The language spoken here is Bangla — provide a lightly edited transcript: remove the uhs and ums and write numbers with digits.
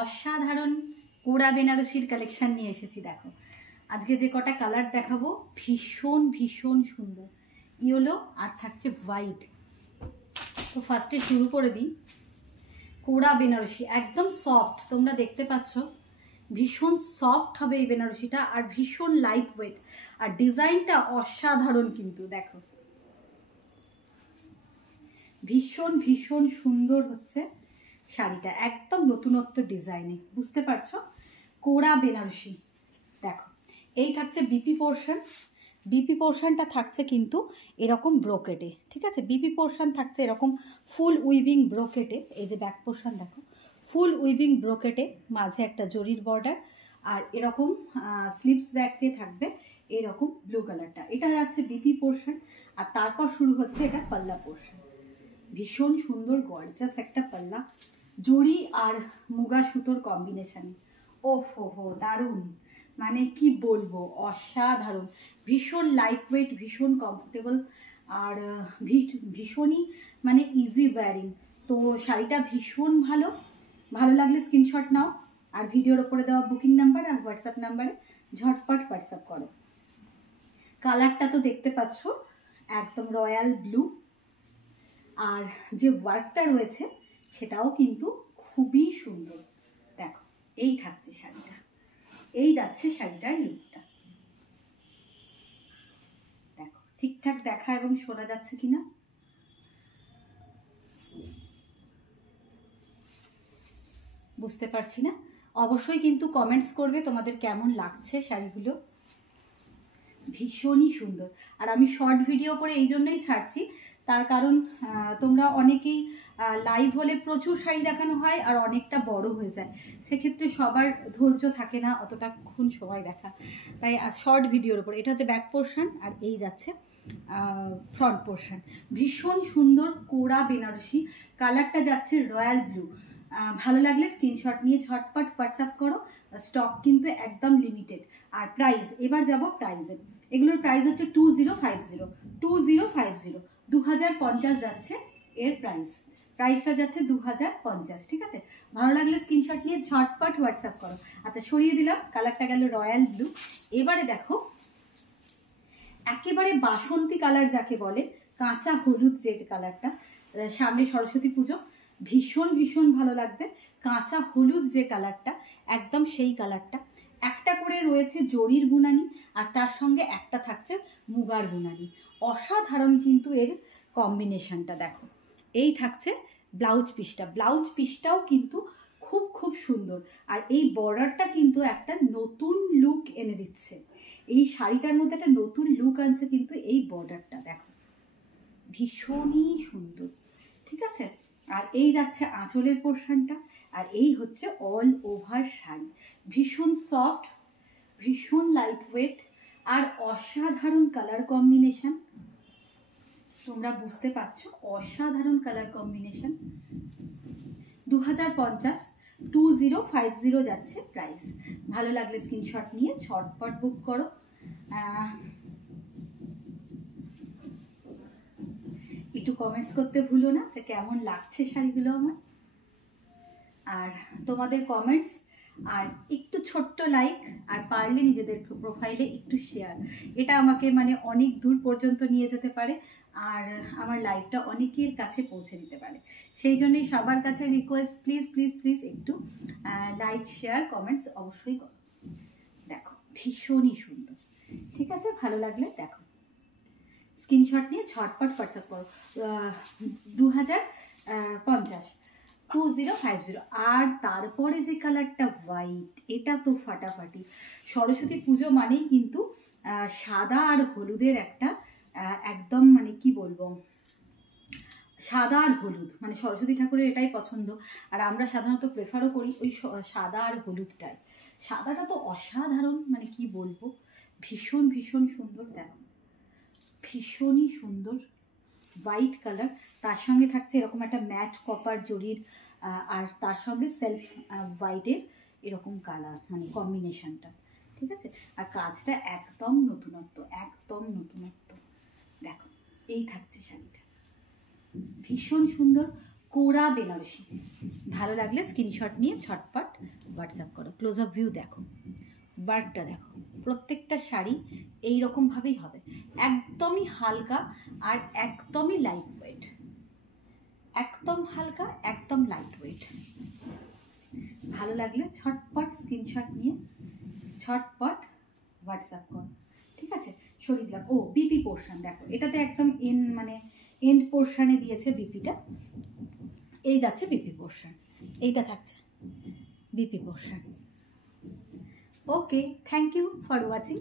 অসাধারণ কোড়া বেনারসির কালেকশন নিয়ে এসেছি। দেখো আজকে যে কটা কালার দেখাবো ভীষণ ভীষণ সুন্দর, ইয়েলো আর থাকছে হোয়াইট। তো ফার্স্টে শুরু করে দিই। কোড়া বেনারসি একদম সফট, তোমরা দেখতে পাচ্ছ ভীষণ সফট হবে এই বেনারসিটা, আর ভীষণ লাইট ওয়েট, আর ডিজাইনটা অসাধারণ। কিন্তু দেখো ভীষণ ভীষণ সুন্দর হচ্ছে শাড়িটা, একদম নতুনত্ব ডিজাইনে, বুঝতে পারছো? কোড়া বেনারসি। দেখো এই থাকছে বিপি পোর্শন, বিপি পোর্শনটা থাকছে কিন্তু এরকম ব্রোকেটে, ঠিক আছে? বিপি পোর্শন থাকছে এরকম ফুল উইভিং ব্রোকেটে। এই যে ব্যাক পোর্শন দেখো, ফুল উইভিং ব্রোকেটে, মাঝে একটা জরির বর্ডার, আর এরকম স্লিভস ব্যাক দিয়ে থাকবে এরকম ব্লু কালারটা। এটা যাচ্ছে বিপি পোর্শন, আর তারপর শুরু হচ্ছে এটা পাল্লা পোর্শন। ভীষণ সুন্দর গর্জাস একটা পাল্লা, জরি আর মুগা সুতোর কম্বিনেশন। ও হো দারুণ, মানে কি বলবো, অসাধারণ। ভীষণ লাইট ওয়েট, ভীষণ কমফোর্টেবল, আর ভীষণই মানে ইজি ওয়্যারিং। তো শাড়িটা ভীষণ ভালো, ভালো লাগলে স্ক্রিনশট নাও, আর ভিডিওর ওপরে দেওয়া বুকিং নাম্বার আর হোয়াটসঅ্যাপ নাম্বারে ঝটপট হোয়াটসঅ্যাপ করো। কালারটা তো দেখতে পাচ্ছ একদম রয়্যাল ব্লু, আর যে ওয়ার্কটা রয়েছে সেটাও কিন্তু খুবই সুন্দর। দেখো এই থাকছে শাড়িটা, এই যাচ্ছে শাড়িটার লুকটা। দেখো ঠিকঠাক দেখা এবং শোনা যাচ্ছে কিনা, বুঝতে পারছি না। অবশ্যই কিন্তু কমেন্টস করবে তোমাদের কেমন লাগছে শাড়িগুলো। ভীষণই সুন্দর। আর আমি শর্ট ভিডিও করে এই জন্যই ছাড়ছি, তার কারণ তোমরা অনেকেই লাইভ হলে প্রচুর শাড়ি দেখানো হয় আর অনেকটা বড় হয়ে যায়, সেক্ষেত্রে সবার ধৈর্য থাকে না অতটাক্ষণ সময় দেখা, তাই শর্ট ভিডিওর উপর। এটা হচ্ছে ব্যাক পোর্শন, আর এই যাচ্ছে ফ্রন্ট পোর্শন। ভীষণ সুন্দর কোড়া বেনারসি, কালারটা যাচ্ছে রয়্যাল ব্লু। ভালো লাগলে স্ক্রিনশট নিয়ে ঝটপট হোয়াটসঅ্যাপ করো, স্টক কিন্তু একদম লিমিটেড। আর প্রাইস, এবার যাব প্রাইসে। এগুলোর প্রাইস হচ্ছে 2050, 2050, 2050 যাচ্ছে এর প্রাইস। প্রাইসটা যাচ্ছে 2050, ঠিক আছে? ভালো লাগলে স্ক্রিনশট নিয়ে ঝটপট হোয়াটসঅ্যাপ করো। আচ্ছা সরিয়ে দিলাম, কালারটা গেল রয়্যাল ব্লু। এবারে দেখো একেবারে বাসন্তী কালার যাকে বলে, কাঁচা হলুদ যে কালারটা, সামনে সরস্বতী পুজো, ভীষণ ভীষণ ভালো লাগবে। কাঁচা হলুদ যে কালারটা, একদম সেই কালারটা। একটা করে রয়েছে জরির বুনানি, আর তার সঙ্গে একটা থাকছে মুগার বুনানি। অসাধারণ কিন্তু এর কম্বিনেশনটা। দেখো এই থাকছে ব্লাউজ পিসটা, ব্লাউজ পিসটাও কিন্তু খুব খুব সুন্দর, আর এই বর্ডারটা কিন্তু একটা নতুন লুক এনে দিচ্ছে। এই শাড়িটার মধ্যে একটা নতুন লুক আনছে কিন্তু এই বর্ডারটা। দেখো ভীষণই সুন্দর, ঠিক আছে? আর এই যাচ্ছে আঁচলের পোর্শনটা, আর এই হচ্ছে অল ওভার শাড়ি। ভীষণ সফট, ভীষণ লাইট ওয়েট, আর অসাধারণ কালার কম্বিনেশন। তোমরা বুঝতে পারছো, অসাধারণ কালার কম্বিনেশন। 2050, 2050 যাচ্ছে প্রাইস। ভালো লাগলে স্ক্রিনশট নিয়ে ঝটপট বুক করো। একটু কমেন্টস করতে ভুলো না যে কেমন লাগছে শাড়িগুলো আমার, আর তোমাদের কমেন্টস, আর একটু ছোট্ট লাইক, আর পারলে নিজেদের প্রোফাইলে একটু শেয়ার, এটা আমাকে মানে অনেক দূর পর্যন্ত নিয়ে যেতে পারে, আর আমার লাইভটা অনেকের কাছে পৌঁছে দিতে পারে। সেই জন্যই সবার কাছে রিকোয়েস্ট, প্লিজ প্লিজ প্লিজ একটু লাইক শেয়ার কমেন্টস অবশ্যই করো। দেখো ভীষণই সুন্দর, ঠিক আছে? ভালো লাগলে দেখো স্ক্রিনশট নিয়ে ঝটপট হোয়াটসঅ্যাপ করো। 2050, 2050। আর তারপরে যে কালারটা হোয়াইট, এটা তো ফাটাফাটি। সরস্বতী পুজো মানেই কিন্তু সাদা আর হলুদের একটা একদম মানে কি বলবো, সাদা আর হলুদ, মানে সরস্বতী ঠাকুরের এটাই পছন্দ, আর আমরা সাধারণত প্রেফারও করি ওই সাদা আর হলুদটাই। সাদাটা তো অসাধারণ, মানে কি বলবো, ভীষণ ভীষণ সুন্দর। দেখো ভীষণই সুন্দর হোয়াইট কালার, তার সঙ্গে থাকছে এরকম একটা ম্যাট কপার জরির, আর তার সঙ্গে সেলফ হোয়াইটের এরকম কালার, মানে কম্বিনেশনটা, ঠিক আছে? আর কাজটা একদম নতুনত্ব, একদম নতুনত্ব। দেখো এই থাকছে শাড়িটা, ভীষণ সুন্দর কোড়া বেনারসি। ভালো লাগলে স্ক্রিনশট নিয়ে ঝটপট হোয়াটসঅ্যাপ করো। ক্লোজ আপ ভিউ দেখো, ওয়ার্কটা দেখো, প্রত্যেকটা শাড়ি এই রকমভাবেই হবে, একদমই হালকা আর একদমই লাইট ওয়েট, একদম হালকা একদম লাইট ওয়েট। ভালো লাগলে ঝটপট স্ক্রিনশট নিয়ে ঝটপট হোয়াটসঅ্যাপ করো, ঠিক আছে? সরিয়ে দিলাম। ও বিপি পোর্শন দেখো, এটাতে একদম এন্ড পোর্শনে দিয়েছে বিপিটা, এই যাচ্ছে বিপি পোর্শন, এইটা থাকছে BP portion. Okay, thank you for watching.